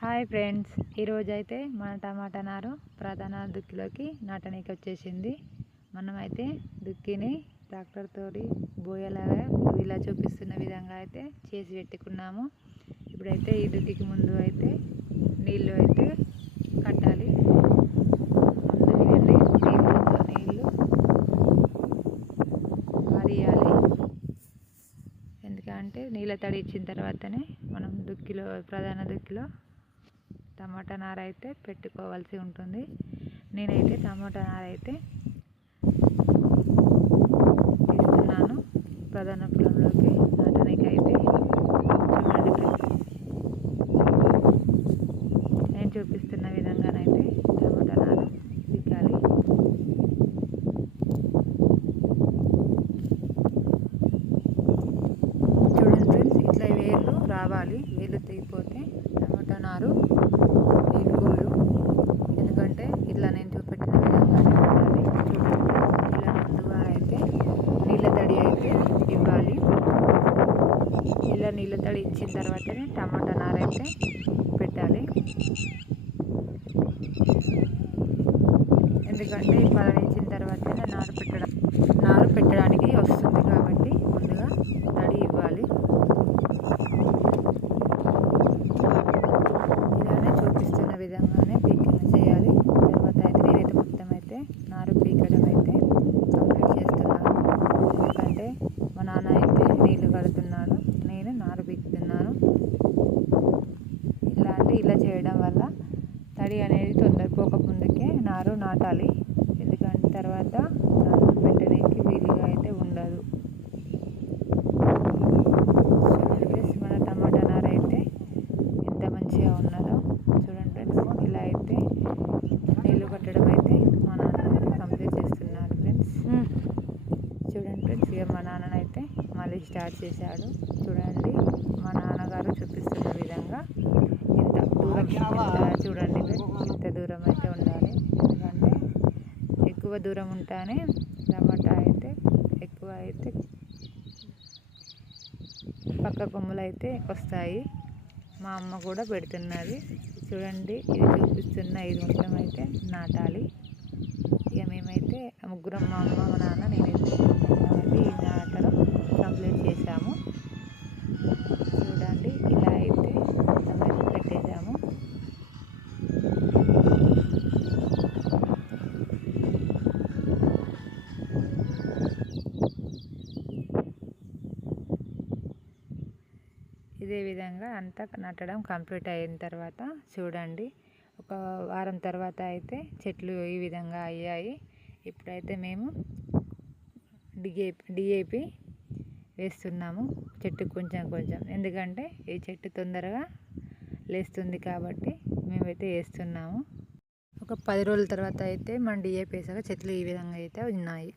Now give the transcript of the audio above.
Hi friends, ఈరోజైతే మన టమాటా నారు ప్రధాన దుక్కిలోకి నాటడానికి వచ్చేసింది. మనమైతే దుక్కిని ట్రాక్టర్ తోటి బోయలాగా ఇలా చూపిస్తున్న విధంగా అయితే చేసి పెట్టుకున్నాము. ఇప్పుడైతే ఈ దుక్కికి ముందు అయితే నీళ్ళు అయితే కట్టాలి. ముందు నీళ్ళు వారియాలి. ఎందుకంటే నీళ్ళ తడి ఇచ్చిన తర్వాతనే మనం ప్రధాన దుక్కిలో టమాటా నార అయితే పెట్టుకోవాల్సి ఉంటుంది. నేనైతే టమాటా నార అయితే తీస్తున్నాను ప్రధాన పొలంలోకి నాటడానికి. అయితే చూడండి, నేను చూపిస్తున్న విధంగానైతే టమాటా నార దిగాలి. చూడండి ఫ్రెండ్స్, ఇట్లా వేర్లు రావాలి. వేర్లు తెగిపోతే టమాటా నారు వేసుకోదు. ఎందుకంటే ఇట్లా నేను చూపెట్టిన విధంగానే ఉండాలి. చూడండి, ఇలా ముందుగా అయితే నీళ్ళ తడి అయితే ఇవ్వాలి. ఇలా నీళ్ళ తడి ఇచ్చిన తర్వాతనే టమాటా నార అయితే పెట్టాలి. ఎందుకంటే ఈ పలనించిన తర్వాతనే నారు పెట్టడానికి వస్తుంది. కాబట్టి ముందుగా తడి ఇవ్వాలి. ఇలానే చూపిస్తున్న విధంగానే పీకింగ్ చేయాలి. తర్వాత అయితే నేనైతే మొత్తం అయితే నారు పీకడం అయితే కంప్లీట్ చేస్తున్నాను. ఎందుకంటే మా నాన్న అయితే నీళ్లు కడుతున్నాడు, నేను నారు పీకుతున్నాను. ఇలా చేయడం వల్ల తడి అనేది తొందరపోక ముందుకే నారు నాటాలి. ఎందుకంటే తర్వాత నారు పెట్టడానికి వీలుగా అయితే ఉండదు. మన టమాటా నార అయితే ఎంత మంచిగా ఉన్నదో చూడండి ఫ్రెండ్స్. ఇలా అయితే నీళ్ళు కట్టడం అయితే మా నాన్న అయితే కంప్లీట్ చేస్తున్నారు ఫ్రెండ్స్. చూడండి ఫ్రెండ్స్, ఇక మా నాన్ననైతే మళ్ళీ స్టార్ట్ చేశాడు. చూడండి, మా నాన్నగారు చూపిస్తున్న విధంగా ఎంత దూరం చూడండి ఫ్రెండ్స్, ఇంత దూరం అయితే ఉండాలి. ఎందుకంటే ఎక్కువ దూరం ఉంటేనే టమాటా అయితే ఎక్కువ అయితే పక్క కొమ్మలు అయితే వస్తాయి. మా అమ్మ కూడా పెడుతున్నది. చూడండి, ఇది చూపిస్తున్న ఇది మొత్తం అయితే నాటాలి. ఇక మేమైతే ముగ్గురం, మా అమ్మ, మా నాన్న, నేనైతే ఈ నాటడం కంప్లీట్ చేసాము. చూడండి, ఇలా అయితే మొత్తం అయితే పెట్టేసాము. ఇదే విధంగా అంతా నాటడం కంప్లీట్ అయిన తర్వాత చూడండి, ఒక వారం తర్వాత అయితే చెట్లు ఈ విధంగా అయ్యాయి. ఇప్పుడైతే మేము డిఏపి వేస్తున్నాము చెట్టు కొంచెం కొంచెం. ఎందుకంటే ఈ చెట్టు తొందరగా లేస్తుంది కాబట్టి మేమైతే వేస్తున్నాము. ఒక 10 రోజుల తర్వాత అయితే మన డిఏపి వేసాక చెట్లు ఈ విధంగా అయితే ఉన్నాయి.